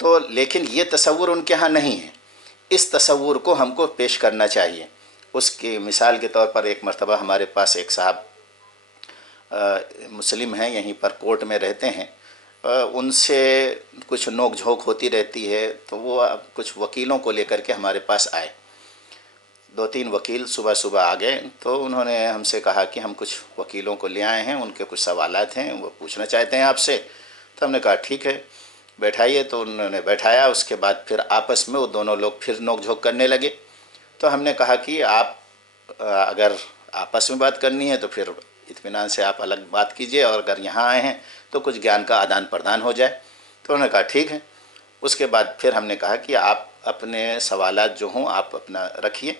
تو لیکن یہ تصور ان کے ہاں نہیں ہے، اس تصور کو ہم کو پیش کرنا چاہیے۔ اس کی مثال کے طور پر ایک مرتبہ ہمارے پاس ایک صاحب مسلم ہیں، یہیں پر کورٹ میں رہتے ہیں، ان سے کچھ نوک جھونک ہوتی رہتی ہے، تو وہ کچھ وکیلوں کو لے کر کے ہمارے پاس آئے، 2-3 وکیل صبح صبح آ گئے، تو انہوں نے ہم سے کہا کہ ہم کچھ وکیلوں کو لے آئے ہیں، ان کے کچھ سوالات ہیں، وہ پوچھنا چاہتے ہیں آپ سے۔ تو ہم نے کہا ٹھیک ہے بیٹھائیے، تو انہوں نے بیٹھایا۔ اس کے بعد پھر آپس میں وہ دونوں لوگ پھر نوک جھونک کرنے لگے۔ تو ہم نے کہا کہ آپ اگر آپس میں بات کرنی ہے تو پھر اطمینان سے آپ الگ بات کیجئے، اور اگر یہاں آئے ہیں تو کچھ گیان کا آدان پردان ہو جائے۔ تو انہوں نے کہا ٹھیک ہے۔ اس کے بعد پھر ہم نے کہا کہ آپ اپنے سوالات جو ہوں آپ اپنا رکھیے۔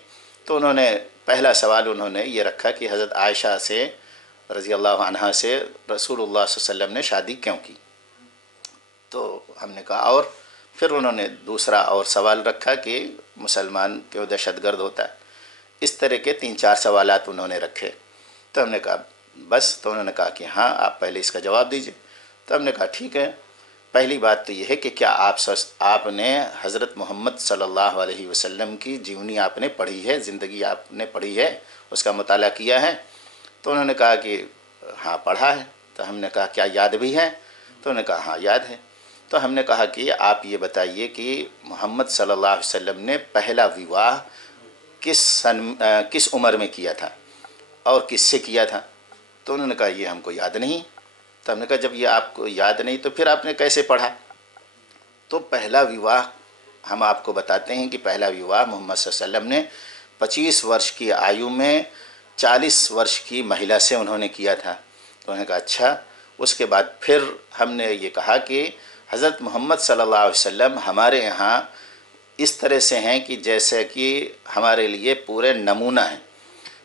تو انہوں نے پہلا سوال انہوں نے یہ رکھا کہ حضرت عائشہ سے رضی اللہ عنہا سے رسول اللہ صلی اللہ علیہ وسلم نے شادی کیوں کی؟ تو ہم نے کہا اور پھر انہوں نے دوسرا اور سوال رکھا کہ مسلمان کیوں دہشت گرد ہوتا ہے؟ اس طرح کے 3-4 سوالات انہوں نے رکھے۔ تو ہم نے کہا بس، تو انہوں نے کہا کہ ہاں آپ پہلے اس کا جواب دیجئے۔ تو ہم نے کہا ٹھیک ہے، پہلی بات تو یہ ہے کہ کیا آپ نے حضرت محمد صلی اللہ علیہ وسلم کی جیونی آپ نے پڑھی ہے، زندگی آپ نے پڑھی ہے، اس کا مطالعہ کیا ہے؟ تو انہوں نے کہا کہ ہاں پڑھا ہے۔ تو ہم نے کہا کیا یاد بھی ہے؟ تو انہوں نے کہا ہاں یاد ہے۔ تو ہم نے کہا کہ آپ یہ بتائیے کہ محمد صلی اللہ علیہ وسلم نے پہلا وواہ کس عمر میں کیا تھا اور کس سے کیا تھا؟ تو انہوں نے کہا یہ ہم کو یاد نہیں۔ تو ہم نے کہا جب یہ آپ کو یاد نہیں تو پھر آپ نے کیسے پڑھا؟ تو پہلا وواہ ہم آپ کو بتاتے ہیں کہ پہلا وواہ محمد صلی اللہ علیہ وسلم نے 25 ورش کی آیو میں 40 ورش کی مہیلا سے انہوں نے کیا تھا۔ تو انہوں نے کہا اچھا۔ اس کے بعد پھر ہم نے یہ کہا کہ حضرت محمد صلی اللہ علیہ وسلم ہمارے یہاں اس طرح سے ہیں کہ جیسے کہ ہمارے لیے پورے نمونہ ہیں۔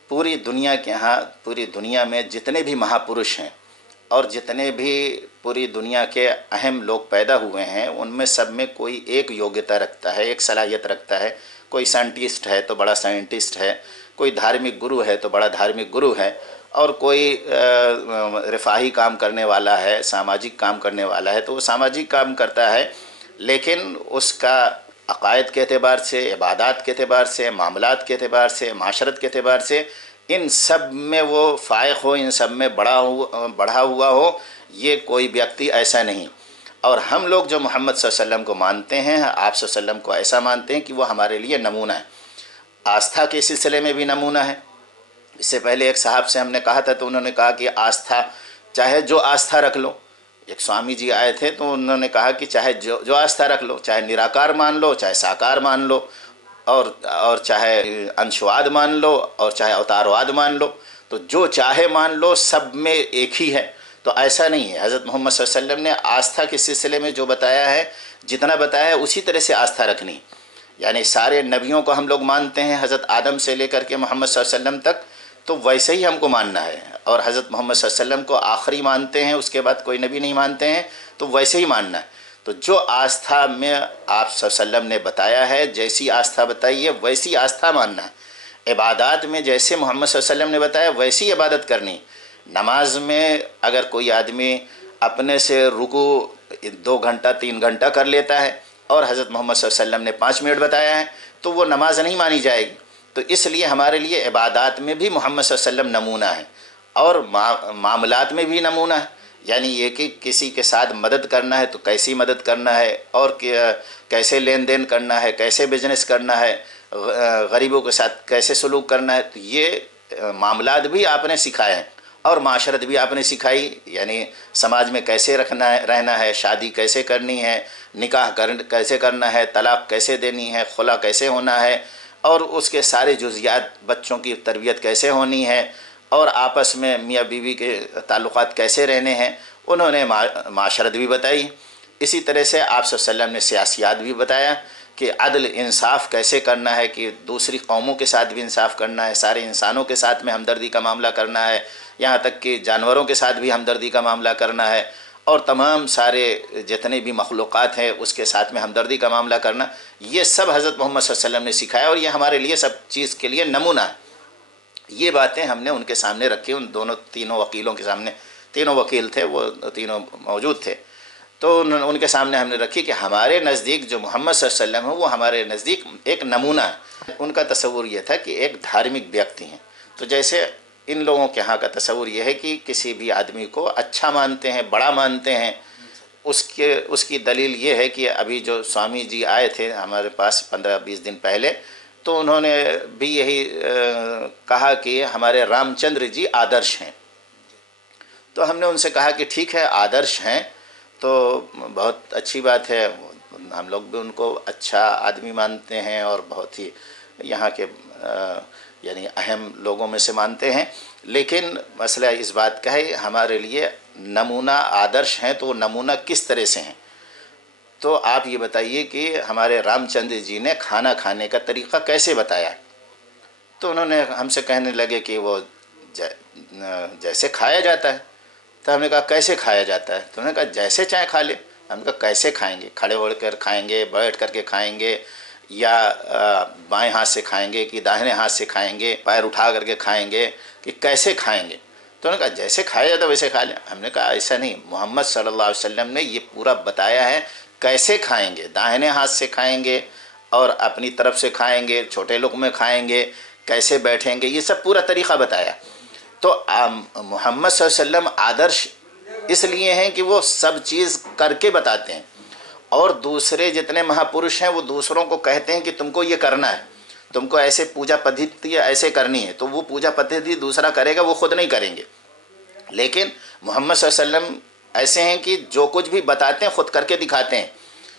پوری دنیا کے ہاں، پوری دنیا میں جتنے بھی مہاپرش ہیں اور جتنے بھی پوری دنیا کے اہم لوگ پیدا ہوئے ہیں، ان میں سب میں کوئی ایک یوگیتا رکھتا ہے، ایک صلاحیت رکھتا ہے۔ کوئی سائنٹسٹ ہے تو بڑا سائنٹسٹ ہے، کوئی دھارمک گرو ہے تو بڑا دھارمک گرو ہے، اور کوئی رفاہی کام کرنے والا ہے، ساماجک کام کرنے والا ہے تو وہ ساماجک کام کرتا ہے، لیکن اس کا عقائد کے اعتبار سے، عبادات کے اعتبار سے، معاملات کے اعتبار سے، معاشرت کے اعتبار سے ان سب میں وہ فائق ہو، ان سب میں بڑھا ہوا ہو، یہ کوئی ویکتی ایسا نہیں۔ اور ہم لوگ جو محمد صلی اللہ علیہ وسلم کو مانتے ہیں، آپ صلی اللہ علیہ وسلم کو ایسا مانتے ہیں کہ وہ ہمارے لیے نمونہ ہے۔ آستھا کے سلسلے میں بھی نمونہ ہے۔ اس سے پہلے ایک صاحب سے ہم نے کہا تھا تو انہوں نے کہا کہ آستھا چاہے جو آستھا رکھ لو۔ ایک سوامی جی آئے تھے تو انہوں نے کہا کہ چاہے جو آستھا رکھ لو، چاہے نراکار مان لو، چاہے ساکار مان لو، اور چاہے انشواد مان لو، اور چاہے اوتارواد مان لو، تو جو چاہے مان لو، سب میں ایک ہی ہے۔ تو ایسا نہیں ہے۔ حضرت محمد صلی اللہ علیہ وسلم نے آستھا کے سلسلے میں جو بتایا ہے، جتنا بتایا ہے اسی طرح سے آستھا رکھنی۔ یعنی سارے نبیوں کو ہم لوگ مانتے ہیں، حضرت آدم سے لے کر کے محمد صلی اللہ علیہ وسلم تک، تو ویسے ہی ہم کو ماننا ہے۔ اور حضرت محمد صلی اللہ علیہ وسلم کو آخری مانتے ہیں، اس کے بعد کوئی نبی نہیں مانتے ہیں، تو ویسے ہی ماننا ہے۔ تو جو آستھا میں آپ صلی اللہ علیہ وسلم نے بتایا ہے، جیسی آستھا بتائی ہے ویسی آستھا ماننا ہے۔ عبادات میں جیسے محمد صلی اللہ علیہ وسلم نے بتایا ویسی عبادت کرنی۔ نماز میں اگر کوئی آدمی اپنے سے رکوع 2 گھنٹہ 3 گھنٹہ کر لیتا ہے اور حضرت محمد صلی اللہ علیہ وسلم نے 5 منٹ بتایا ہے تو وہ نماز نہیں مانی جائے گی۔ تو اس لیے ہمارے لیے عبادات میں بھی محمد صلی اللہ علیہ وسلم نمونہ ہے، اور معاملات میں بھی نمونہ ہے۔ یعنی یہ کہ کسی کے ساتھ مدد کرنا ہے تو کیسی مدد کرنا ہے، اور کیسے لین دین کرنا ہے، کیسے بزنس کرنا ہے، غریبوں کے ساتھ کیسے سلوک کرنا ہے، تو یہ معاملات بھی آپ نے سکھائے ہیں، اور معاشرت بھی آپ نے سکھائی۔ یعنی سماج میں کیسے رہنا ہے، شادی کیسے کرنی ہے، نکاح کیسے کرنا ہے، طلاق کیسے دینی ہے، خلا کیسے ہونا ہے، اور اس کے سارے جزیات، بچوں کی تربیت کیسے ہونی ہے، اور آپس میں میاں بیوی کے تعلقات کیسے رہنے ہیں، انہوں نے معاشرت بھی بتائی۔ اسی طرح سے آپ صلی اللہ علیہ وسلم نے سیاسیات بھی بتایا کہ عدل انصاف کیسے کرنا ہے، کہ دوسری قوموں کے ساتھ بھی انصاف کرنا ہے، سارے انسانوں کے ساتھ میں ہمدردی کا معاملہ کرنا ہے، یہاں تک کہ جانوروں کے ساتھ بھی ہمدردی کا معاملہ کرنا ہے، اور تمام سارے جتنے بھی مخلوقات ہیں اس کے ساتھ میں ہمدردی کا معاملہ کرنا۔ یہ سب حضرت محمد صلی اللہ علیہ وسلم نے سکھایا، اور یہ ہمارے لیے سب چیز کے لیے نمونہ ہے۔ یہ باتیں ہم نے ان کے سامنے رکھی، ان تینوں وکیلوں کے سامنے۔ تینوں وکیل تھے، وہ تینوں موجود تھے۔ تو ان کے سامنے ہم نے رکھی کہ ہمارے نزدیک جو محمد صلی اللہ علیہ وسلم ہے وہ ہمارے نزدیک ایک نمونہ ہے۔ ان کا تصور یہ تھا کہ ایک دھارمک ویکتی ہیں، تو جیسے ان لوگوں کے ہاں کا تصور یہ ہے کہ کسی بھی آدمی کو اچھا مانتے ہیں، بڑا مانتے ہیں۔ اس کی دلیل یہ ہے کہ ابھی جو سوامی جی آئے تھے ہمارے پاس 15-20 دن پہلے، تو انہوں نے بھی یہی کہا کہ ہمارے رام چندر جی آدرش ہیں۔ تو ہم نے ان سے کہا کہ ٹھیک ہے، آدرش ہیں تو بہت اچھی بات ہے، ہم لوگ بھی ان کو اچھا آدمی مانتے ہیں اور بہت ہی یہاں کے یعنی اہم لوگوں میں سے مانتے ہیں، لیکن مسئلہ اس بات کا ہے ہمارے لیے نمونہ آدرش ہیں، تو وہ نمونہ کس طرح سے ہیں؟ تو آپ یہ بتائیے کہ ہمارے رام چندر جی نے کھانا کھانے کا طریقہ کیسے بتایا؟ تو انہوں نے ہم سے کہنے لگے کہ وہ جیسے کھایا جاتا ہے۔ تو ہم نے کہا کیسے کھایا جاتا ہے؟ تو انہوں نے کہا جیسے چاہے کھا لے۔ ہم نے کہا کیسے کھائیں گے؟ کھڑے ہو کر کھائیں گے، بیٹھ کر کے کھائیں گے، یا بائیں ہاتھ سے کھائیں گے کہ داہنے ہاتھ سے کھائیں گے، پیر اٹھا کر کے کھائیں گے کہ کیسے کھائیں گے؟ تو انہوں نے کہا جیسے کھایا جاتا ہے ویسے کھا لیں۔ ہم نے کہا ایسا نہیں، محمد صلی اللہ علیہ وسلم نے یہ پورا بتایا ہے کیسے کھائیں گے، داہنے ہاتھ سے کھائیں گے اور اپنی طرف سے کھائیں گے، چھوٹے لقمے کھائیں گے، کیسے بیٹھیں گے، یہ سب پورا طریقہ بتایا۔ تو محمد صلی اللہ علیہ وسلم آدرش اس لیے ہیں کہ وہ سب چیز کر کے بتاتے ہیں، اور دوسرے جتنے مہاپرش ہیں وہ دوسروں کو کہتے ہیں کہ تم کو یہ کرنا ہے، تم کو ایسے پوجا پدھتی ایسے کرنی ہے، تو وہ پوجا پدھتی دوسرا کرے گا، وہ خود نہیں کریں گے۔ لیکن محمد صلی اللہ علیہ وسلم ایسے ہیں کہ جو کچھ بھی بتاتے ہیں خود کر کے دکھاتے ہیں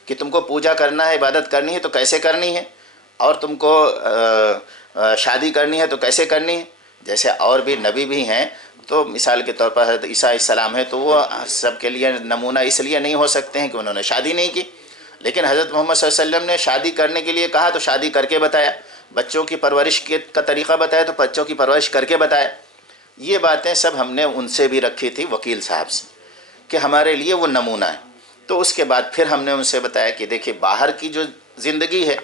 کہ تم کو پوجا کرنا ہے، عبادت کرنی ہے تو کیسے کرنی ہے، اور تم کو شادی کرنی ہے تو کیسے کرنی ہے۔ جیسے اور بھی نبی بھی ہیں، تو مثال کے طور پر حضرت عیسیٰ علیہ السلام ہے، تو وہ سب کے لیے نمونہ اس لیے نہیں ہو سکتے ہیں کہ انہوں نے شادی نہیں کی، لیکن حضرت محمد صلی اللہ علیہ وسلم نے شادی کرنے کے لیے کہا تو شادی کر کے بتایا، بچوں کی پرورش کا طریقہ بتایا تو بچوں کی پرورش کر کے بتایا۔ یہ باتیں سب ہم نے ان سے بھی رکھی تھی، وکیل صاحب سے، کہ ہمارے لیے وہ نمونہ ہے۔ تو اس کے بعد پھر ہم نے ان سے بتایا کہ دیکھیے باہر کی جو زندگی ہے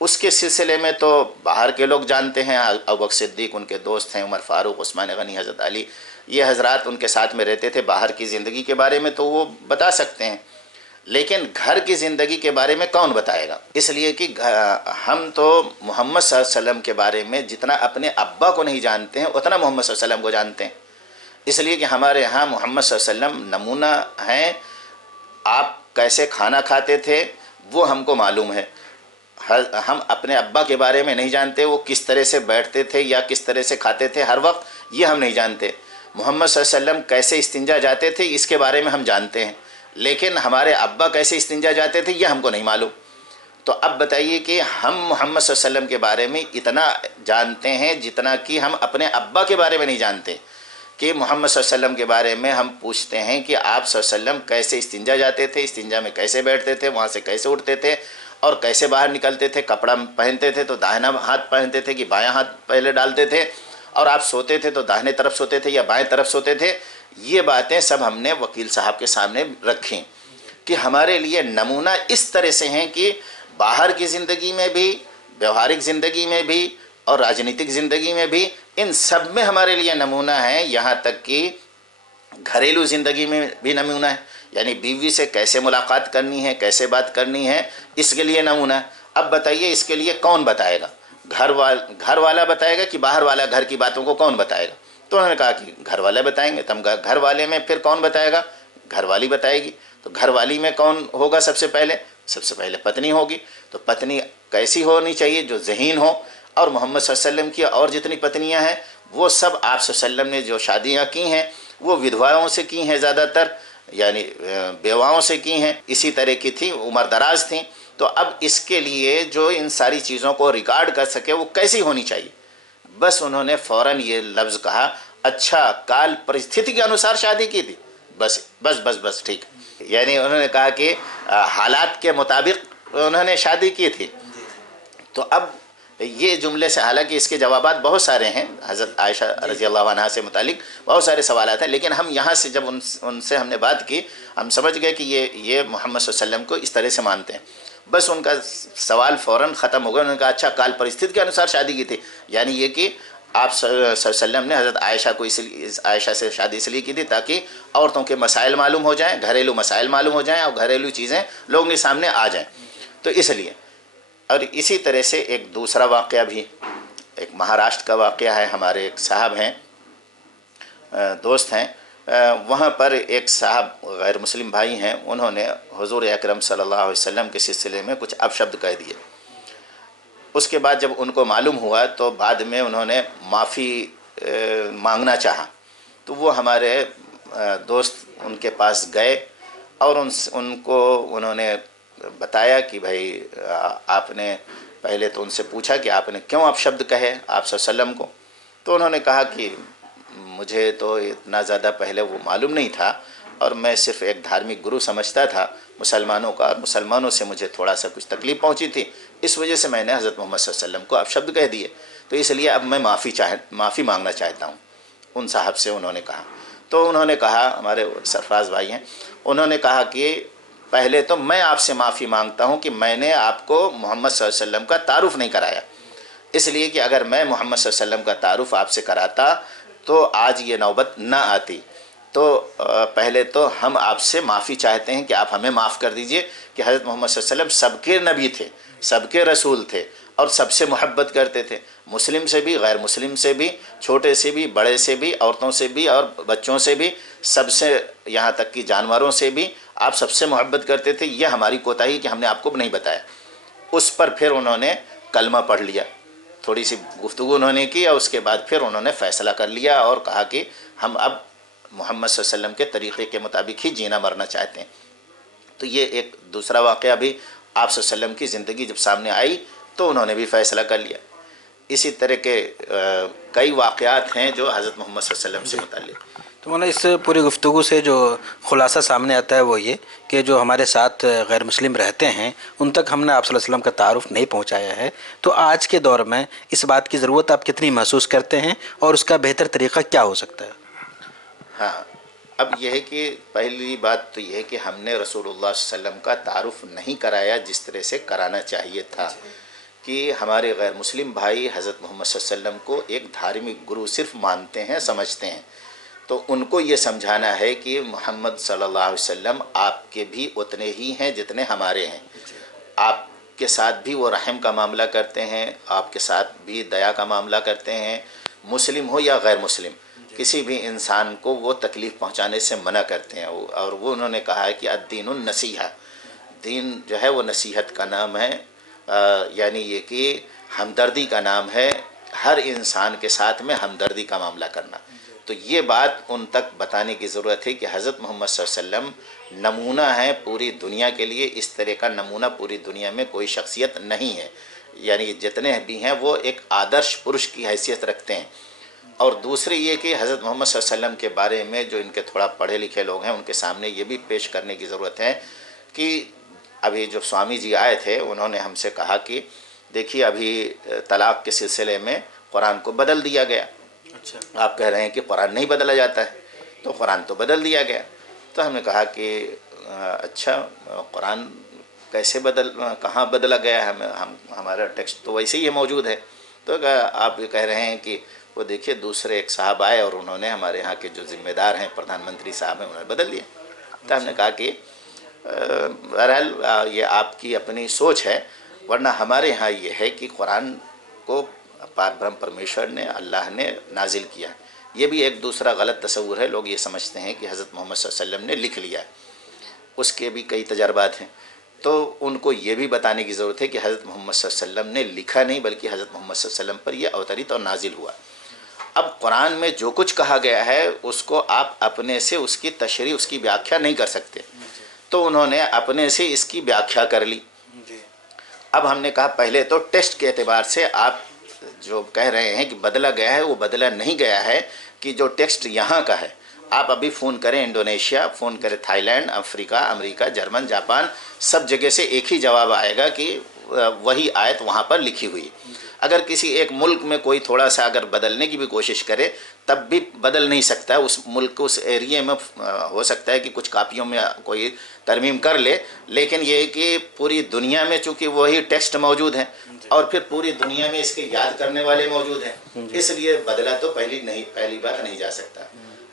اس کے سلسلے میں تو باہر کے لوگ جانتے ہیں، ابوبکر صدیق ان کے دوست ہیں، عمر فاروق، عثمان غنی، حضرت علی، یہ حضرات ان کے ساتھ میں رہتے تھے، باہر کی زندگی کے بارے میں تو وہ بتا سکتے ہیں، لیکن گھر کی زندگی کے بارے میں کون بتائے گا؟ اس لیے کہ ہم تو محمد صلی اللہ علیہ وسلم کے بارے میں جتنا اپنے ابا کو نہیں جانتے ہیں اتنا محمد صلی اللہ علیہ وسلم کو جانتے ہیں، اس لیے کہ ہمارے ہاں محمد صلی اللہ علیہ وسلم نمونہ ہیں۔ آپ کیسے کھانا کھاتے تھے وہ ہم کو معلوم ہے، ہم اپنے ابا کے بارے میں نہیں جانتے، وہ کس طرح سے بیٹھتے تھے یا کس طرح سے کھاتے تھے ہر وقت، یہ ہم نہیں جانتے۔ محمد صلی اللہ علیہ وسلم کیسے استنجا جاتے تھے اس کے بارے میں ہم جانتے ہیں، لیکن ہمارے ابا کیسے استنجا جاتے تھے یہ ہم کو نہیں معلوم۔ تو اب بتائیے کہ ہم محمد صلی اللہ علیہ وسلم کے بارے میں اتنا جانتے ہیں جتنا کہ ہم اپنے ابا کے بارے میں نہیں جانتے، کہ محمد صلی اللہ علیہ وسلم کے بارے میں ہم پوچھتے ہیں کہ آپ صلی اللہ علیہ وسلم کیسے استنجا جاتے تھے، استنجا میں کیسے بیٹھتے تھے، وہاں سے کیسے اٹھتے تھے اور کیسے باہر نکلتے تھے، کپڑا پہنتے تھے تو داہنا ہاتھ پہنتے تھے کہ بایاں ہاتھ پہلے ڈالتے تھے، اور آپ سوتے تھے تو داہنے طرف سوتے تھے یا بائیں طرف سوتے تھے۔ یہ باتیں سب ہم نے وکیل صاحب کے سامنے رکھیں کہ ہمارے لیے نمونہ اس طرح سے ہیں کہ باہر کی زندگی میں بھی، بیوہارک زندگی میں بھی اور راجنیتک زندگی میں بھی، ان سب میں ہمارے لیے نمونہ ہے، یہاں تک کہ گھریلو زندگی میں بھی نمونہ ہے، یعنی بیوی سے کیسے ملاقات کرنی ہے، کیسے بات کرنی ہے، اس کے لیے نمونہ ہے۔ اب بتائیے اس کے لیے کون بتائے گا؟ گھر والا بتائے گا کہ باہر والا گھر کی باتوں کو کون بتائے گا؟ تو انہوں نے کہا کہ گھر والے بتائیں گے۔ تم گھر والے میں پھر کون بتائے گا؟ گھر والی بتائے گی۔ تو گھر والی میں کون ہوگا؟ سب سے پہلے پتنی ہوگی۔ تو پتنی کیسی ہونی چاہیے؟ جو ذہین ہو۔ اور محمد صلی اللہ علیہ وسلم کی اور جتنی پتنیاں ہیں وہ سب آپ صلی اللہ علیہ وسلم نے جو شادیاں کی ہیں وہ ودھواؤں سے کی ہیں، زیادہ تر یعنی بیواؤں سے کی ہیں، اسی طرح کی تھیں، عمر دراز تھیں۔ تو اب اس کے لیے جو ان ساری چیزوں کو ریکارڈ کر سکے وہ کیسی ہونی چاہیے؟ بس انہوں نے فوراً یہ لفظ کہا، اچھا کال پرستھتی کے انوسار شادی کی تھی، بس ٹھیک۔ یعنی انہوں نے کہا کہ حالات کے مطابق انہوں نے شادی کی تھی۔ تو اب یہ جملے سے، حالانکہ اس کے جوابات بہت سارے ہیں، حضرت عائشہ رضی اللہ عنہا سے متعلق بہت سارے سوالات ہیں، لیکن ہم یہاں سے جب ان سے ہم نے بات کی، ہم سمجھ گئے کہ یہ محمد صلی اللہ علیہ وسلم کو اس طرح سے مانتے ہیں۔ بس ان کا سوال فوراً ختم ہو گیا۔ انہوں نے کہا اچھا کال پرستھتی کے انوسار شادی کی تھی، یعنی یہ کہ آپ صلی اللہ علیہ وسلم نے حضرت عائشہ کو عائشہ سے شادی اس لیے کی تھی تاکہ عورتوں کے مسائل معلوم ہو جائیں، گھریلو مسائل معلوم ہو جائیں اور گھریلو چیزیں لوگوں کے سامنے آ جائیں، تو اس لیے۔ اور اسی طرح سے ایک دوسرا واقعہ بھی، ایک مہاراشٹر کا واقعہ ہے، ہمارے ایک صاحب ہیں، دوست ہیں، وہاں پر ایک صاحب غیر مسلم بھائی ہیں، انہوں نے حضور اکرم صلی اللہ علیہ وسلم کے سلسلے میں کچھ اپشبد کہہ دیے۔ اس کے بعد جب ان کو معلوم ہوا تو بعد میں انہوں نے معافی مانگنا چاہا، تو وہ ہمارے دوست ان کے پاس گئے اور ان کو انہوں نے بتایا کہ بھائی آپ نے پہلے تو ان سے پوچھا کہ آپ نے کیوں اپشبد کہے آپ صلی اللہ علیہ وسلم کو، تو انہوں نے کہا کہ مجھے تو اتنا زیادہ پہلے وہ معلوم نہیں تھا اور میں صرف ایک دھارمک گرو سمجھتا تھا مسلمانوں کا، اور مسلمانوں سے مجھے تھوڑا سا کچھ تکلیف پہنچی تھی، اس وجہ سے میں نے حضرت محمد صلی اللہ علیہ وسلم کو اپشبد کہہ دیے، تو اس لیے اب میں معافی مانگنا چاہتا ہوں ان صاحب سے، انہوں نے کہا۔ تو انہوں نے کہا، ہمارے سرفراز بھائی ہیں، انہوں نے کہا کہ پہلے تو میں آپ سے معافی مانگتا ہوں کہ میں نے آپ کو محمد صلی اللہ علیہ وسلم کا تعارف نہیں کرایا، اس لیے کہ اگر میں محمد صلی اللہ علیہ وسلم کا تعارف آپ سے کراتا تو آج یہ نوبت نہ آتی۔ تو پہلے تو ہم آپ سے معافی چاہتے ہیں کہ آپ ہمیں معاف کر دیجئے کہ حضرت محمد صلی اللہ علیہ وسلم سب کے نبی تھے، سب کے رسول تھے اور سب سے محبت کرتے تھے، مسلم سے بھی، غیر مسلم سے بھی، چھوٹے سے بھی، بڑے سے بھی، عورتوں سے بھی اور بچوں سے بھی، سب سے، یہاں تک کہ جانوروں سے بھی آپ سب سے محبت کرتے تھے، یہ ہماری کوتاہی کہ ہم نے آپ کو نہیں بتایا۔ اس پر پھر انہوں نے کلمہ پڑھ لیا، تھوڑی سی گفتگو انہوں نے کی اور اس کے بعد پھر انہوں نے فیصلہ کر لیا اور کہا کہ ہم اب محمد صلی اللہ علیہ وسلم کے طریقے کے مطابق ہی جینا مرنا چاہتے ہیں۔ تو یہ ایک دوسرا واقعہ بھی آپ صلی اللہ علیہ وسلم کی زندگی جب سامنے آئی تو انہوں نے بھی فیصلہ کر لیا۔ اسی طرح کے کئی واقعات ہیں جو حضرت محمد صلی اللہ علیہ وسلم سے متعلق۔ تو مولانا اس پوری گفتگو سے جو خلاصہ سامنے آتا ہے وہ یہ کہ جو ہمارے ساتھ غیر مسلم رہتے ہیں ان تک ہم نے آپ صلی اللہ علیہ وسلم کا تعارف نہیں پہنچایا ہے، تو آج کے دور میں اس بات کی ضرورت آپ کتنی محسوس کرتے ہیں اور اس کا بہتر طریقہ کیا ہو سکتا ہے؟ ہاں، اب یہ ہے کہ پہلی بات تو یہ ہے کہ ہم نے رسول اللہ صلی اللہ علیہ وسلم کا تعارف نہیں کرایا جس طرح سے کرانا چاہیے تھا، کہ ہمارے غیر مسلم بھائی حضرت محمد صلی اللہ علیہ وسلم کو ایک دھارمک گرو صرف مانتے ہیں، سمجھتے ہیں، تو ان کو یہ سمجھانا ہے کہ محمد صلی اللہ علیہ وسلم آپ کے بھی اتنے ہی ہیں جتنے ہمارے ہیں، آپ کے ساتھ بھی وہ رحم کا معاملہ کرتے ہیں، آپ کے ساتھ بھی دیا کا معاملہ کرتے ہیں، مسلم ہو یا غیر مسلم، کسی بھی انسان کو وہ تکلیف پہنچانے سے منع کرتے ہیں، اور وہ انہوں نے کہا ہے کہ الدین النصیحہ، دین جو ہے وہ نصیحت کا نام ہے، یعنی یہ کہ ہمدردی کا نام ہے، ہر انسان کے ساتھ میں ہمدردی کا معاملہ کرنا۔ تو یہ بات ان تک بتانے کی ضرورت ہے کہ حضرت محمد صلی اللہ علیہ وسلم نمونہ ہیں پوری دنیا کے لیے، اس طرح کا نمونہ پوری دنیا میں کوئی شخصیت نہیں ہے، یعنی جتنے بھی ہیں وہ ایک آدرش پرش کی حیثیت رکھتے ہیں۔ اور دوسری یہ کہ حضرت محمد صلی اللہ علیہ وسلم کے بارے میں جو ان کے تھوڑا پڑھے لکھے لوگ ہیں ان کے سامنے یہ بھی پیش کرنے کی ضرورت ہے کہ ابھی جو سوامی جی آئے تھے انہوں نے ہم سے کہا کہ دیکھیے ابھی طلاق کے سلسلے میں قرآن کو بدل دیا گیا، آپ کہہ رہے ہیں کہ قرآن نہیں بدلا جاتا ہے، تو قرآن تو بدل دیا گیا۔ تو ہم نے کہا کہ اچھا قرآن کیسے کہاں بدلا گیا ہے، ہمارا ٹیکسٹ تو ویسے ہی موجود ہے۔ تو آپ یہ کہہ رہے ہیں کہ وہ دیکھیے دوسرے ایک صاحب آئے اور انہوں نے ہمارے ہاں کے جو ذمہ دار ہیں پردھان منتری صاحب ہیں انہوں نے بدل دیا۔ تو ہم نے کہا کہ بہرحال یہ آپ کی اپنی سوچ ہے، ورنہ ہمارے ہاں یہ ہے کہ قرآن کو پار برہم پرمیشور نے، اللہ نے نازل کیا۔ یہ بھی ایک دوسرا غلط تصور ہے، لوگ یہ سمجھتے ہیں کہ حضرت محمد صلی اللہ علیہ وسلم نے لکھ لیا ہے، اس کے بھی کئی تجربات ہیں، تو ان کو یہ بھی بتانے کی ضرورت ہے کہ حضرت محمد صلی اللہ علیہ وسلم نے لکھا نہیں بلکہ حضرت محمد صلی اللہ علیہ وسلم پر یہ اوترت اور نازل ہوا۔ اب قرآن میں جو کچھ کہا گیا ہے اس کو آپ اپنے سے اس کی تشریح، اس کی ویاکھیا نہیں کر سکتے، تو انہوں نے اپنے سے اس کی ویاکھیا کر لی۔ اب ہم نے کہا پہلے تو ٹیسٹ کے اعتبار سے آپ جو کہہ رہے ہیں کہ بدلا گیا ہے وہ بدلا نہیں گیا ہے، کہ جو ٹیکسٹ یہاں کا ہے، آپ ابھی فون کریں انڈونیشیا، فون کریں تھائی لینڈ، افریقہ، امریکہ، جرمن، جاپان، سب جگہ سے ایک ہی جواب آئے گا کہ وہی آیت وہاں پر لکھی ہوئی۔ اگر کسی ایک ملک میں کوئی تھوڑا سا اگر بدلنے کی بھی کوشش کرے تب بھی بدل نہیں سکتا. اس ملک اس ایریے میں ہو سکتا ہے کہ کچھ کاپیوں میں کوئی ترمیم کر لے، لیکن یہ ہے کہ پوری دنیا میں چونکہ وہی ٹیکسٹ موجود ہیں اور پھر پوری دنیا میں اس کے یاد کرنے والے موجود ہیں، اس لیے بدلا تو پہلی بار نہیں جا سکتا.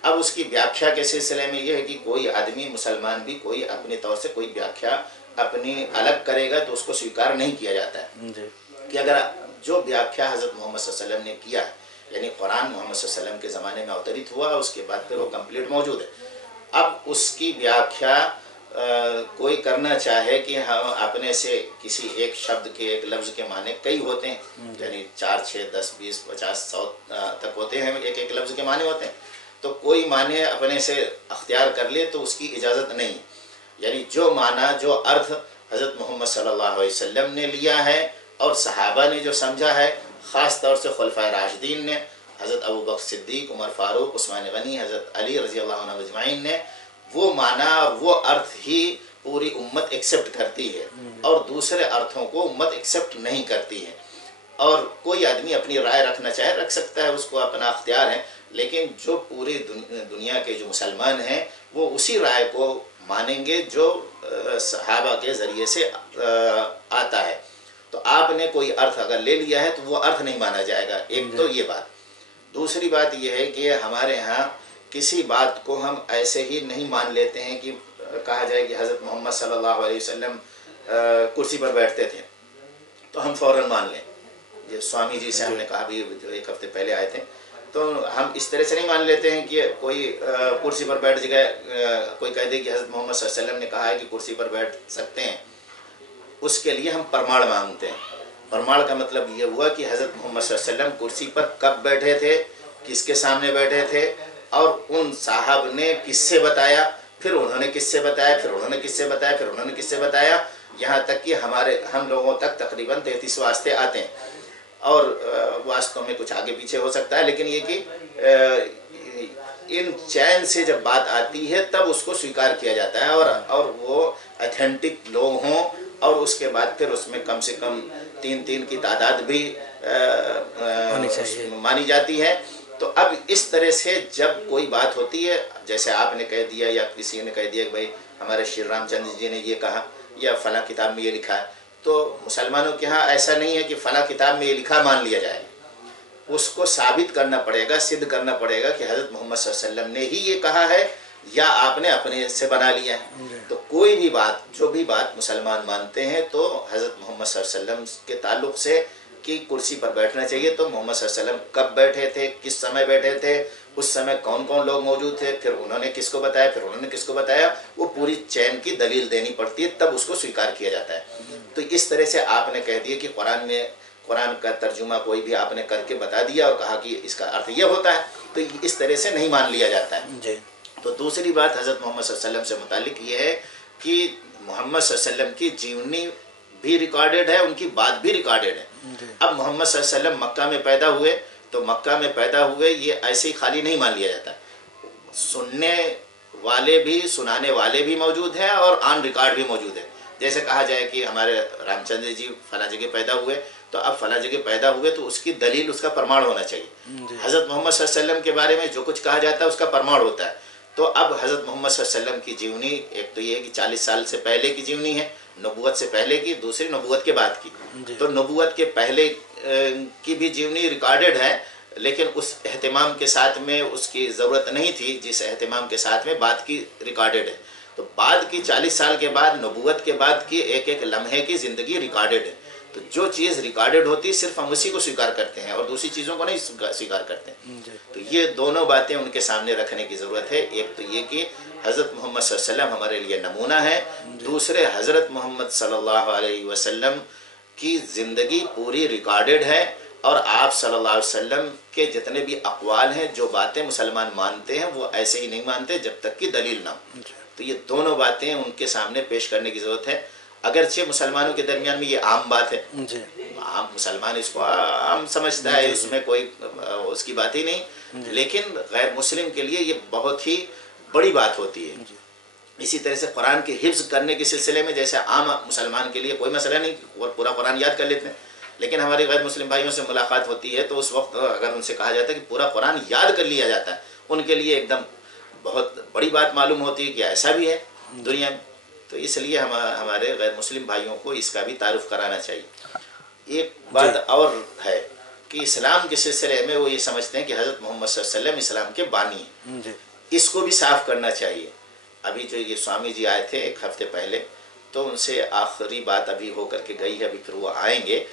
اب اس کی ویاکھیا کے سلسلے میں یہ ہے کہ کوئی آدمی مسلمان بھی کوئی اپنے طور سے کوئی ویاکھیا اپنی الگ کرے گا تو اس کو سویکار نہیں کیا جاتا ہے. کہ اگر جو ویاکھیا حضرت محمد صلی اللہ علیہ وسلم نے کیا ہے، یعنی قرآن محمد صلی اللہ علیہ وسلم کے زمانے میں اوترت ہوا، اس کے بعد پھر وہ کمپلیٹ موجود ہے. اب اس کی ویاکھیا کوئی کرنا چاہے کہ ہم اپنے سے کسی ایک شبد کے ایک لفظ کے معنی کئی ہوتے ہیں، یعنی 4 6 10 20 50 100 تک ہوتے ہیں، ایک لفظ کے معنی ہوتے ہیں، تو کوئی معنی اپنے سے اختیار کر لے تو اس کی اجازت نہیں. یعنی جو معنی جو ارتھ حضرت محمد صلی اللہ علیہ وسلم نے لیا ہے اور صحابہ نے جو سمجھا ہے، خاص طور سے خلفائے راشدین نے، حضرت ابوبکر صدیق، عمر فاروق، عثمان غنی، حضرت علی رضی اللہ عنہ اجمعین نے وہ معنی اور وہ ارتھ ہی پوری امت ایکسیپٹ کرتی ہے اور دوسرے ارتھوں کو امت ایکسیپٹ نہیں کرتی ہے. اور کوئی آدمی اپنی رائے رکھنا چاہے رکھ سکتا ہے، اس کو اپنا اختیار ہے، لیکن جو پوری دنیا کے جو مسلمان ہیں وہ اسی رائے کو مانیں گے جو صحابہ کے ذریعے سے آتا ہے. تو آپ نے کوئی ارتھ اگر لے لیا ہے تو وہ ارتھ نہیں مانا جائے گا. ایک تو یہ بات. دوسری بات یہ ہے کہ ہمارے ہاں کسی بات کو ہم ایسے ہی نہیں مان لیتے ہیں کہ کہا جائے کہ حضرت محمد صلی اللہ علیہ وسلم کرسی پر بیٹھتے تھے تو ہم فوراً مان لیں. یہ سوامی جی سے ہم نے کہا بھی جو ایک ہفتے پہلے آئے تھے، تو ہم اس طرح سے نہیں مان لیتے ہیں کہ کوئی کرسی پر بیٹھ جائے، کوئی کہہ دے کہ حضرت محمد صلی اللہ علیہ وسلم نے کہا ہے کہ کرسی پر بیٹھ سکتے ہیں. اس کے لیے ہم پرماڑ مانگتے ہیں. پرماڑ کا مطلب یہ ہوا کہ حضرت محمد صلی اللہ علیہ وسلم کرسی پر کب بیٹھے تھے، کس کے سامنے بیٹھے تھے، اور ان صاحب نے کس سے بتایا، پھر انہوں نے کس سے بتایا، پھر انہوں نے کس سے بتایا، پھر انہوں نے کس سے بتایا، یہاں تک کہ ہم لوگوں تک تقریباً 33 واسطے آتے ہیں. اور واسطوں میں کچھ آگے پیچھے ہو سکتا ہے، لیکن یہ کہ ان چین سے جب بات آتی ہے تب اس کو سویکار کیا جاتا ہے اور وہ اتھینٹک لوگ ہوں، اور اس کے بعد پھر اس میں کم سے کم 3 کی تعداد بھی مانی جاتی ہے. تو اب اس طرح سے جب کوئی بات ہوتی ہے، جیسے آپ نے کہہ دیا یا کسی نے کہہ دیا کہ بھائی ہمارے شری رام چندر جی نے یہ کہا یا فلاں کتاب میں یہ لکھا ہے، تو مسلمانوں کے ہاں ایسا نہیں ہے کہ فلاں کتاب میں یہ لکھا مان لیا جائے. اس کو ثابت کرنا پڑے گا، سدھ کرنا پڑے گا کہ حضرت محمد صلی اللہ علیہ وسلم نے ہی یہ کہا ہے یا آپ نے اپنے سے بنا لیا ہے. تو کوئی بھی بات، جو بھی بات مسلمان مانتے ہیں تو حضرت محمد صلی اللہ علیہ وسلم کے تعلق سے کہ کرسی پر بیٹھنا چاہیے، تو محمد صلی اللہ علیہ وسلم کب بیٹھے تھے، کس سمے بیٹھے تھے، اس سمے کون کون لوگ موجود تھے، پھر انہوں نے کس کو بتایا، پھر انہوں نے کس کو بتایا، وہ پوری چین کی دلیل دینی پڑتی ہے، تب اس کو سویکار کیا جاتا ہے. تو اس طرح سے آپ نے کہہ دیا کہ قرآن کا ترجمہ کوئی بھی آپ نے کر کے بتا دیا اور کہا کہ اس کا ارتھ یہ ہوتا ہے، تو اس طرح سے نہیں مان لیا جاتا ہے. تو دوسری بات حضرت محمد صلی اللہ علیہ وسلم سے متعلق یہ ہے کہ محمد صلی اللہ علیہ وسلم کی جیونی بھی ریکارڈڈ ہے، ان کی بات بھی ریکارڈڈ ہے. اب محمد صلی اللہ علیہ وسلم مکہ میں پیدا ہوئے تو مکہ میں پیدا ہوئے یہ ایسے ہی خالی نہیں مان لیا جاتا. سننے والے بھی، سنانے والے بھی موجود ہیں اور آن ریکارڈ بھی موجود ہے. جیسے کہا جائے کہ ہمارے رام چندر جی فلاں جگہ پیدا ہوئے، تو اب فلاں جگہ پیدا ہوئے تو اس کی دلیل، اس کا پرماڑ ہونا چاہیے. حضرت محمد صلی اللہ علیہ وسلم کے بارے میں جو کچھ کہا جاتا ہے اس کا پرماڑ ہوتا ہے. تو اب حضرت محمد صلی اللہ علیہ وسلم کی جیونی، ایک تو یہ ہے کہ 40 سال سے پہلے کی جیونی ہے، نبوت سے پہلے کی، دوسری نبوت کے بعد کی. تو نبوت کے پہلے کی بھی جیونی ریکارڈڈ ہے، لیکن اس اہتمام کے ساتھ میں اس کی ضرورت نہیں تھی جس اہتمام کے ساتھ میں بعد کی ریکارڈڈ ہے. تو بعد کی 40 سال کے بعد، نبوت کے بعد کی ایک ایک لمحے کی زندگی ریکارڈڈ ہے. تو جو چیز ریکارڈڈ ہوتی صرف ہم اسی کو سویکار کرتے ہیں اور دوسری چیزوں کو نہیں سویکار کرتے. تو یہ دونوں باتیں ان کے سامنے رکھنے کی ضرورت ہے. ایک تو یہ کہ حضرت محمد صلی اللہ علیہ وسلم ہمارے لیے نمونہ ہے، دوسرے حضرت محمد صلی اللہ علیہ وسلم کی زندگی پوری ریکارڈڈ ہے، اور آپ صلی اللہ علیہ وسلم کے جتنے بھی اقوال ہیں، جو باتیں مسلمان مانتے ہیں وہ ایسے ہی نہیں مانتے جب تک کہ دلیل نہ ہو. تو یہ دونوں باتیں ان کے سامنے پیش کرنے کی ضرورت ہے. اگرچہ مسلمانوں کے درمیان میں یہ عام بات ہے، عام مسلمان اس کو عام سمجھتا ہے، اس میں کوئی اس کی بات ہی نہیں، لیکن غیر مسلم کے لیے یہ بہت ہی بڑی بات ہوتی ہے. اسی طرح سے قرآن کے حفظ کرنے کے سلسلے میں جیسے عام مسلمان کے لیے کوئی مسئلہ نہیں، اور پورا قرآن یاد کر لیتے ہیں، لیکن ہمارے غیر مسلم بھائیوں سے ملاقات ہوتی ہے تو اس وقت اگر ان سے کہا جاتا ہے کہ پورا قرآن یاد کر لیا جاتا ہے، ان کے لیے ایک دم بہت بڑی بات معلوم ہوتی ہے کہ ایسا بھی ہے دنیا میں. تو اس لیے ہمارے غیر مسلم بھائیوں کو اس کا بھی تعارف کرانا چاہیے. ایک بات اور ہے کہ اسلام کے سلسلے میں وہ یہ سمجھتے ہیں کہ حضرت محمد صلی اللہ علیہ وسلم اسلام کے بانی ہیں. اس کو بھی صاف کرنا چاہیے. ابھی جو یہ سوامی جی آئے تھے ایک ہفتے پہلے، تو ان سے آخری بات ابھی ہو کر کے گئی ہے، ابھی پھر وہ آئیں گے،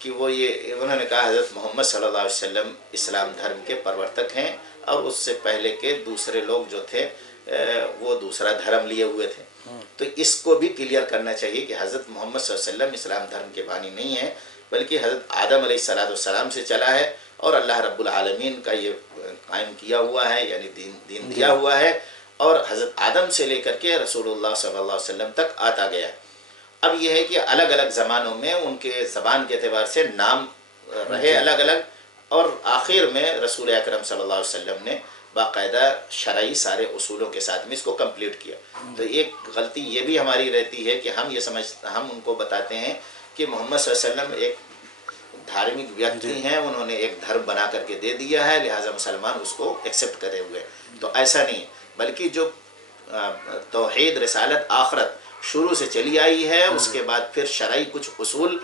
کہ وہ یہ انہوں نے کہا حضرت محمد صلی اللہ علیہ وسلم اسلام دھرم کے پرورتک ہیں، اور اس سے پہلے کے دوسرے لوگ جو تھے وہ دوسرا دھرم لیے ہوئے تھے. تو اس کو بھی کلیئر کرنا چاہیے کہ حضرت محمد صلی اللہ علیہ وسلم اسلام دھرم کے بانی نہیں ہیں، بلکہ حضرت آدم علیہ السلام سے چلا ہے، اور اللہ رب العالمین کا یہ قائم کیا ہوا ہے، یعنی دین دیا ہوا ہے، اور حضرت آدم سے لے کر کے رسول اللہ صلی اللہ علیہ وسلم تک آتا گیا. اب یہ ہے کہ الگ الگ زمانوں میں ان کے زبان کے اعتبار سے نام رہے الگ الگ، اور آخر میں رسول اکرم صلی اللہ علیہ وسلم نے باقاعدہ شرعی سارے اصولوں کے ساتھ میں اس کو کمپلیٹ کیا. تو ایک غلطی یہ بھی ہماری رہتی ہے کہ ہم ان کو بتاتے ہیں کہ محمد صلی اللہ علیہ وسلم ایک دھارمک ویکتی ہیں، انہوں نے ایک دھرم بنا کر کے دے دیا ہے، لہٰذا مسلمان اس کو ایکسیپٹ کرے ہوئے. تو ایسا نہیں، بلکہ جو توحید رسالت آخرت شروع سے چلی آئی ہے، اس کے بعد پھر شرعی کچھ اصول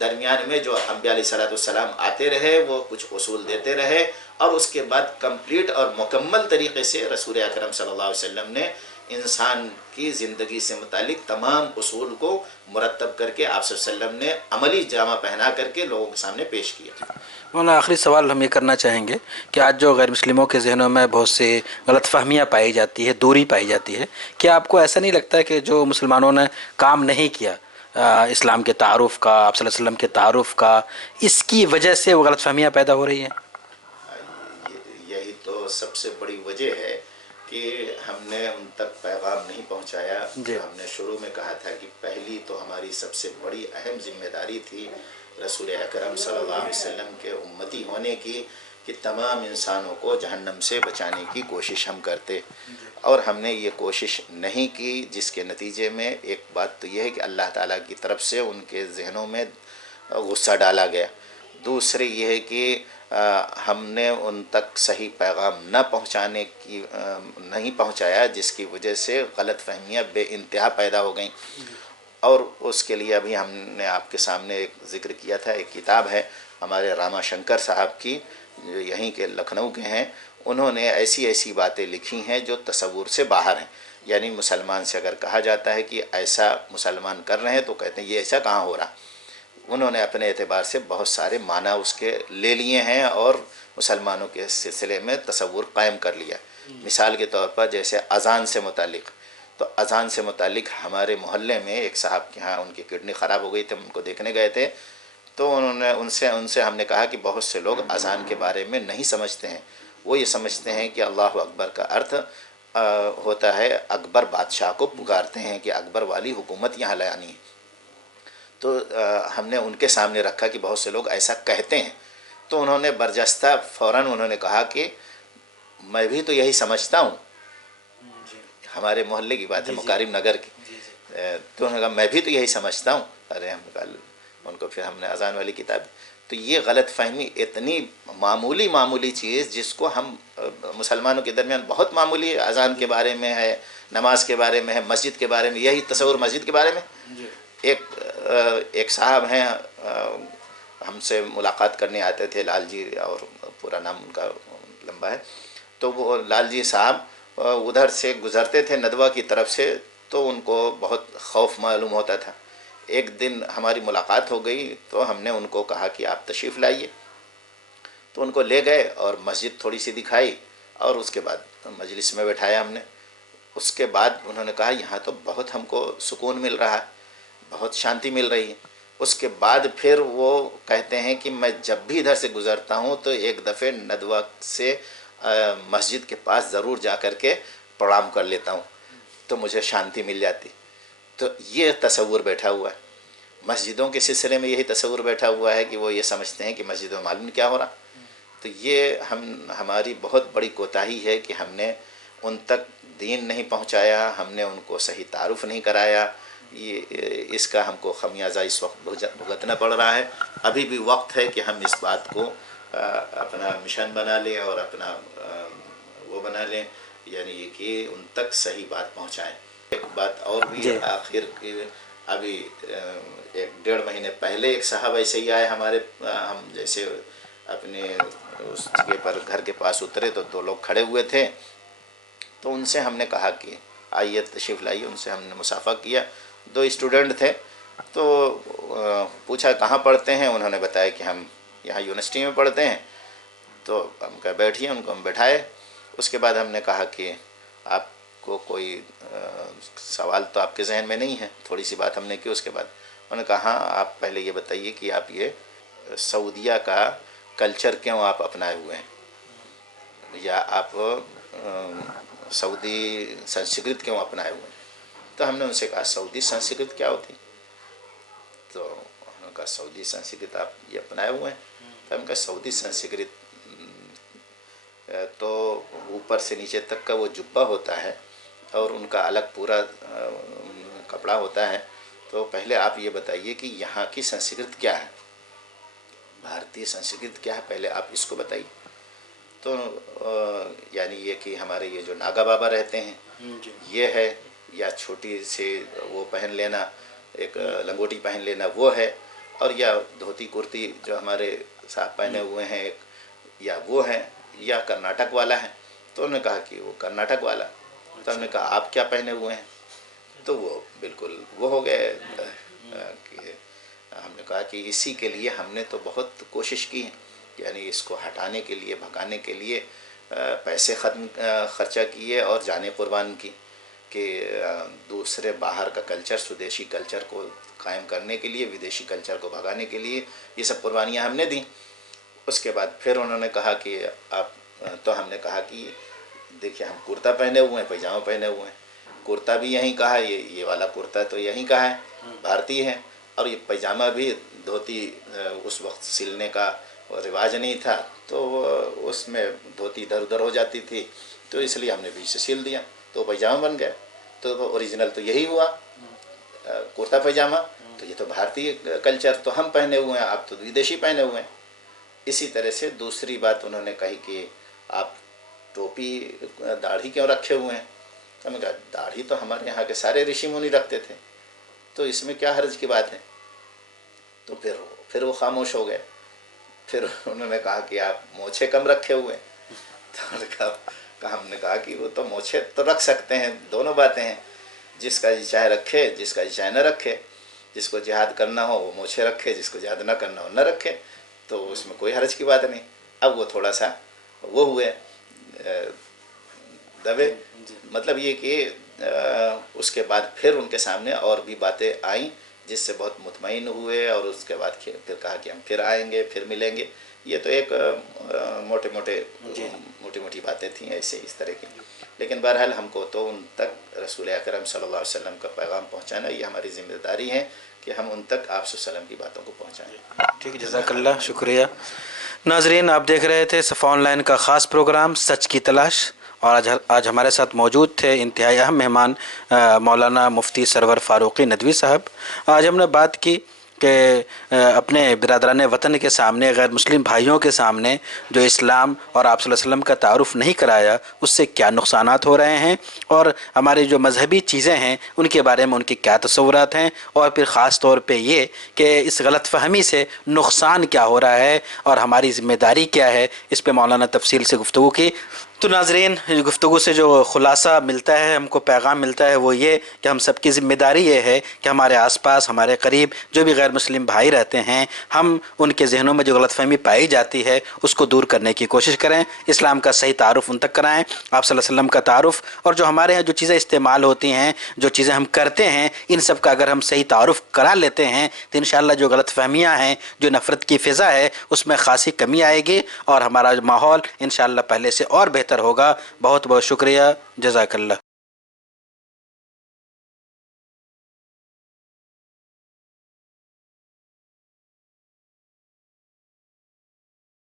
درمیان میں جو انبیاء علیہ السلام آتے رہے، وہ کچھ اصول دیتے رہے، اور اس کے بعد کمپلیٹ اور مکمل طریقے سے رسول اکرم صلی اللہ علیہ وسلم نے انسان کی زندگی سے متعلق تمام اصول کو مرتب کر کے آپ صلی اللہ علیہ وسلم نے عملی جامہ پہنا کر کے لوگوں کے سامنے پیش کیا. مولانا آخری سوال ہم یہ کرنا چاہیں گے کہ آج جو غیر مسلموں کے ذہنوں میں بہت سے غلط فہمیاں پائی جاتی ہے، دوری پائی جاتی ہے، کیا آپ کو ایسا نہیں لگتا ہے کہ جو مسلمانوں نے کام نہیں کیا اسلام کے تعارف کا، آپ صلی اللہ علیہ وسلم کے تعارف کا، اس کی وجہ سے وہ غلط فہمیاں پیدا ہو رہی ہیں؟ یہی تو سب سے بڑی وجہ ہے کہ ہم نے ان تک پیغام نہیں پہنچایا. ہم نے شروع میں کہا تھا کہ پہلی تو ہماری سب سے بڑی اہم ذمہ داری تھی رسول اکرم صلی اللہ علیہ وسلم کے امتی ہونے کی، کہ تمام انسانوں کو جہنم سے بچانے کی کوشش ہم کرتے، اور ہم نے یہ کوشش نہیں کی، جس کے نتیجے میں ایک بات تو یہ ہے کہ اللہ تعالیٰ کی طرف سے ان کے ذہنوں میں غصہ ڈالا گیا. دوسری یہ ہے کہ ہم نے ان تک صحیح پیغام نہیں پہنچایا، جس کی وجہ سے غلط فہمیاں بے انتہا پیدا ہو گئیں. اور اس کے لیے ابھی ہم نے آپ کے سامنے ایک ذکر کیا تھا، ایک کتاب ہے ہمارے راما شنکر صاحب کی، جو یہیں کے لکھنؤ کے ہیں. انہوں نے ایسی باتیں لکھی ہیں جو تصور سے باہر ہیں. یعنی مسلمان سے اگر کہا جاتا ہے کہ ایسا مسلمان کر رہے ہیں تو کہتے ہیں یہ ایسا کہاں ہو رہا. انہوں نے اپنے اعتبار سے بہت سارے معنی اس کے لے لیے ہیں اور مسلمانوں کے سلسلے میں تصور قائم کر لیا. مثال کے طور پر جیسے اذان سے متعلق، تو اذان سے متعلق ہمارے محلے میں ایک صاحب کے ہاں ان کی کڈنی خراب ہو گئی تھی، ہم ان کو دیکھنے گئے تھے. تو انہوں نے ان سے ہم نے کہا کہ بہت سے لوگ اذان کے بارے میں نہیں سمجھتے ہیں. وہ یہ سمجھتے ہیں کہ اللہ اکبر کا ارتھ ہوتا ہے اکبر بادشاہ کو پکارتے ہیں کہ اکبر والی حکومت یہاں لانی ہے. تو ہم نے ان کے سامنے رکھا کہ بہت سے لوگ ایسا کہتے ہیں. تو انہوں نے برجستہ فوراً انہوں نے کہا کہ میں بھی تو یہی سمجھتا ہوں. ہمارے محلے کی بات ہے، مکارم نگر کی. تو انہوں نے کہا میں بھی تو یہی سمجھتا ہوں. ارے ہم کہا ان کو پھر ہم نے اذان والی کتاب. تو یہ غلط فہمی اتنی معمولی چیز جس کو ہم مسلمانوں کے درمیان بہت معمولی، اذان کے بارے میں ہے، نماز کے بارے میں ہے، مسجد کے بارے میں، یہی تصور مسجد کے بارے میں. ایک صاحب ہیں ہم سے ملاقات کرنے آتے تھے، لال جی، اور پورا نام ان کا لمبا ہے. تو وہ لال جی صاحب ادھر سے گزرتے تھے ندوہ کی طرف سے، تو ان کو بہت خوف معلوم ہوتا تھا. ایک دن ہماری ملاقات ہو گئی تو ہم نے ان کو کہا کہ آپ تشریف لائیے. تو ان کو لے گئے اور مسجد تھوڑی سی دکھائی، اور اس کے بعد مجلس میں بیٹھایا ہم نے. اس کے بعد انہوں نے کہا یہاں تو بہت ہم کو سکون مل رہا ہے، بہت شانتی مل رہی ہے. اس کے بعد پھر وہ کہتے ہیں کہ میں جب بھی ادھر سے گزرتا ہوں تو ایک دفعہ ندوہ سے مسجد کے پاس ضرور جا کر کے پرنام کر لیتا ہوں تو مجھے شانتی مل جاتی. تو یہ تصور بیٹھا ہوا ہے مسجدوں کے سلسلے میں، یہی تصور بیٹھا ہوا ہے کہ وہ یہ سمجھتے ہیں کہ مسجدوں میں معلوم کیا ہو رہا. تو یہ ہماری بہت بڑی کوتاہی ہے کہ ہم نے ان تک دین نہیں پہنچایا، ہم نے ان کو صحیح تعارف نہیں کرایا. یہ اس کا ہم کو خمیازہ اس وقت بھگتنا پڑ رہا ہے. ابھی بھی وقت ہے کہ ہم اس بات کو اپنا مشن بنا لیں اور اپنا وہ بنا لیں، یعنی یہ کہ ان تک صحیح بات پہنچائیں. ایک بات اور بھی آخر کی، ابھی 1-1.5 مہینے پہلے ایک صاحب ایسے ہی آئے ہمارے، ہم جیسے اپنے اس جگہ پر گھر کے پاس اترے تو 2 لوگ کھڑے ہوئے تھے، تو ان سے ہم نے کہا کہ آئیے تشریف لائیے. ان سے ہم نے مصافحہ کیا. 2 اسٹوڈنٹ تھے، تو پوچھا کہاں پڑھتے ہیں، انہوں نے بتایا کہ ہم یہاں یونیورسٹی میں پڑھتے ہیں. تو ہم کہا بیٹھیے، ان کو ہم بٹھائے. اس کے بعد ہم نے کہا کہ آپ کو کوئی سوال تو آپ کے ذہن میں نہیں ہے؟ تھوڑی سی بات ہم نے کی. اس کے بعد انہوں نے کہا ہاں آپ پہلے یہ بتائیے کہ آپ یہ سعودیہ کا کلچر کیوں آپ اپنائے ہوئے ہیں، یا آپ سعودی سنسکرت کیوں اپنائے ہوئے ہیں؟ تو ہم نے ان سے کہا سعودی سنسکرت کیا ہوتی؟ تو انہوں نے کہا سعودی سنسکرت آپ یہ اپنائے ہوئے ہیں. تو ہم نے کہا سعودی سنسکرت تو اوپر سے نیچے تک کا وہ جبہ ہوتا ہے اور ان کا الگ پورا کپڑا ہوتا ہے. تو پہلے آپ یہ بتائیے کہ یہاں کی سنسکرت کیا ہے، بھارتی سنسکرت کیا ہے، پہلے آپ اس کو بتائیے. تو یعنی یہ کہ ہمارے یہ جو ناگا بابا رہتے ہیں یہ ہے، یا چھوٹی سے وہ پہن لینا، ایک لنگوٹی پہن لینا وہ ہے، اور یا دھوتی کرتی جو ہمارے صاحب پہنے ہوئے ہیں ایک، یا وہ ہیں، یا کرناٹک والا ہے. تو انہوں نے کہا کہ وہ کرناٹک والا. تو ہم نے کہا آپ کیا پہنے ہوئے ہیں؟ تو وہ بالکل وہ ہو گئے کہ ہم نے کہا کہ اسی کے لیے ہم نے تو بہت کوشش کی، یعنی اس کو ہٹانے کے لیے، بھگانے کے لیے پیسے خرچہ کیے اور جانیں قربان کی، کہ دوسرے باہر کا کلچر، سودیشی کلچر کو قائم کرنے کے لیے، ودیشی کلچر کو بھگانے کے لیے یہ سب قربانیاں ہم نے دیں. اس کے بعد پھر انہوں نے کہا کہ آپ، تو ہم نے کہا کہ دیکھیے ہم کرتا پہنے ہوئے ہیں، پائجامہ پہنے ہوئے ہیں. کرتا بھی یہیں کا ہے، یہ والا کرتا تو یہیں کا ہے، بھارتی ہے. اور یہ پائجامہ بھی دھوتی اس وقت سلنے کا رواج نہیں تھا، تو اس میں دھوتی ادھر ادھر ہو جاتی تھی، تو اس لیے ہم نے بھی اسے سل دیا، تو پائجامہ بن گیا. تو اوریجنل تو یہی ہوا کرتا پائجامہ. تو یہ تو بھارتی کلچر تو ہم پہنے ہوئے ہیں، آپ تو ودیشی پہنے ہوئے ہیں. اسی طرح سے دوسری بات انہوں نے کہی کہ آپ ٹوپی داڑھی کیوں رکھے ہوئے ہیں؟ تو ہم نے کہا داڑھی تو ہمارے یہاں کے سارے رشی منی رکھتے تھے، تو اس میں کیا حرج کی بات ہے؟ تو پھر وہ خاموش ہو گئے. پھر انہوں نے کہا کہ آپ مونچھیں کم رکھے ہوئے ہیں. تو ہم نے کہا کہ وہ تو مونچھیں تو رکھ سکتے ہیں، دونوں باتیں ہیں، جس کا جی چاہے رکھے، جس کا جی چاہے نہ رکھے. جس کو جہاد کرنا ہو وہ مونچھیں رکھے، جس کو جہاد نہ کرنا ہو نہ رکھے، تو اس میں کوئی حرج کی بات نہیں. اب وہ تھوڑا سا وہ ہوئے دبے. مطلب یہ کہ اس کے بعد پھر ان کے سامنے اور بھی باتیں آئیں جس سے بہت مطمئن ہوئے، اور اس کے بعد پھر کہا کہ ہم پھر آئیں گے، پھر ملیں گے. یہ تو ایک موٹی باتیں تھیں ایسے اس طرح کی. لیکن بہرحال ہم کو تو ان تک رسول اکرم صلی اللہ علیہ وسلم کا پیغام پہنچانا یہ ہماری ذمہ داری ہے کہ ہم ان تک آپ صلی اللہ علیہ وسلم کی باتوں کو پہنچائیں. ٹھیک، جزاک اللہ، شکریہ. ناظرین، آپ دیکھ رہے تھے صفا آن لائن کا خاص پروگرام سچ کی تلاش، اور آج ہمارے ساتھ موجود تھے انتہائی اہم مہمان مولانا مفتی سرور فاروقی ندوی صاحب. آج ہم نے بات کی کہ اپنے برادران وطن کے سامنے، غیر مسلم بھائیوں کے سامنے جو اسلام اور آپ صلی اللہ علیہ وسلم کا تعارف نہیں کرایا، اس سے کیا نقصانات ہو رہے ہیں، اور ہماری جو مذہبی چیزیں ہیں ان کے بارے میں ان کے کیا تصورات ہیں، اور پھر خاص طور پہ یہ کہ اس غلط فہمی سے نقصان کیا ہو رہا ہے اور ہماری ذمہ داری کیا ہے، اس پہ مولانا تفصیل سے گفتگو کی. تو ناظرین، گفتگو سے جو خلاصہ ملتا ہے، ہم کو پیغام ملتا ہے، وہ یہ کہ ہم سب کی ذمہ داری یہ ہے کہ ہمارے آس پاس، ہمارے قریب جو بھی غیر مسلم بھائی رہتے ہیں، ہم ان کے ذہنوں میں جو غلط فہمی پائی جاتی ہے اس کو دور کرنے کی کوشش کریں، اسلام کا صحیح تعارف ان تک کرائیں، آپ صلی اللہ علیہ وسلم کا تعارف، اور جو ہمارے یہاں جو چیزیں استعمال ہوتی ہیں، جو چیزیں ہم کرتے ہیں، ان سب کا اگر ہم صحیح تعارف کرا لیتے ہیں تو انشاءاللہ جو غلط فہمیاں ہیں، جو نفرت کی فضا ہے، اس میں خاصی کمی آئے گی، اور ہمارا ماحول انشاءاللہ پہلے سے اور بہتر ہوگا. بہت بہت شکریہ، جزاک اللہ.